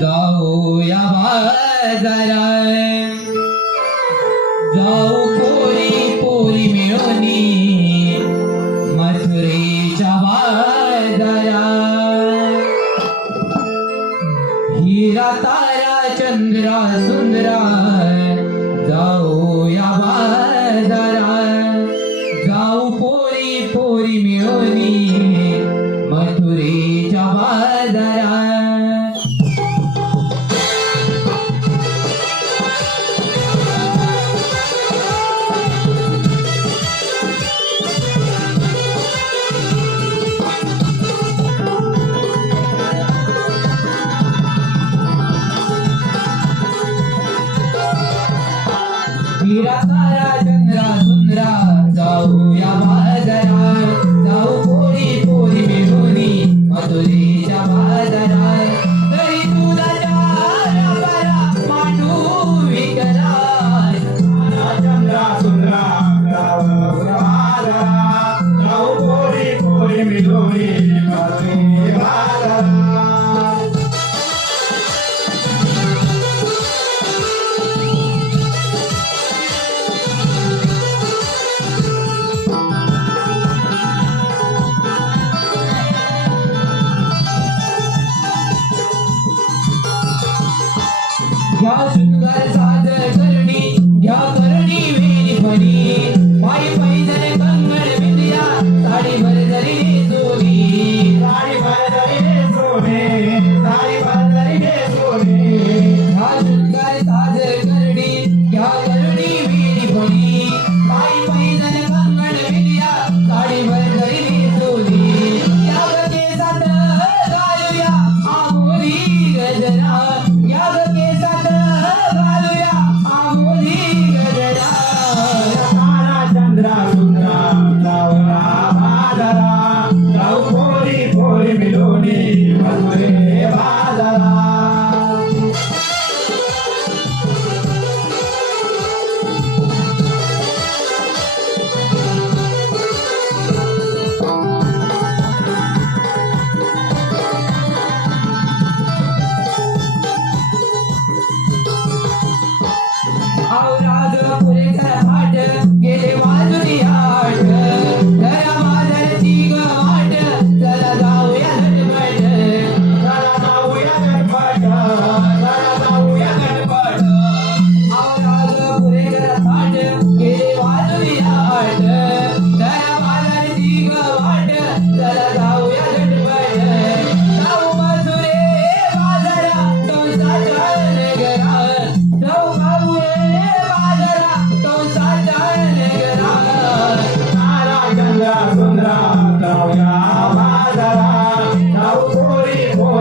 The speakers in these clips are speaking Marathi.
जाऊया बाजारा जाऊ पोरी पोरी मिळवणी मथुरेच्या बाजारा हिरा तारा चंद्रा सुंदरा हिरा तारा चंद्रा सुंदरा जाऊया जाऊ पोरी पोरी मेलोनी मधुरी.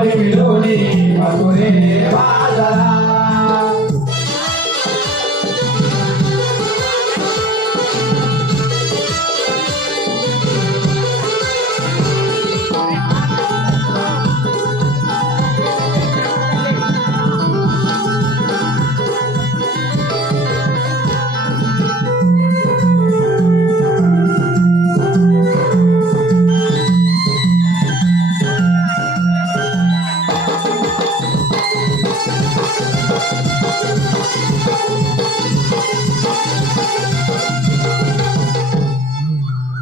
పడిలోని అసురే బాధ.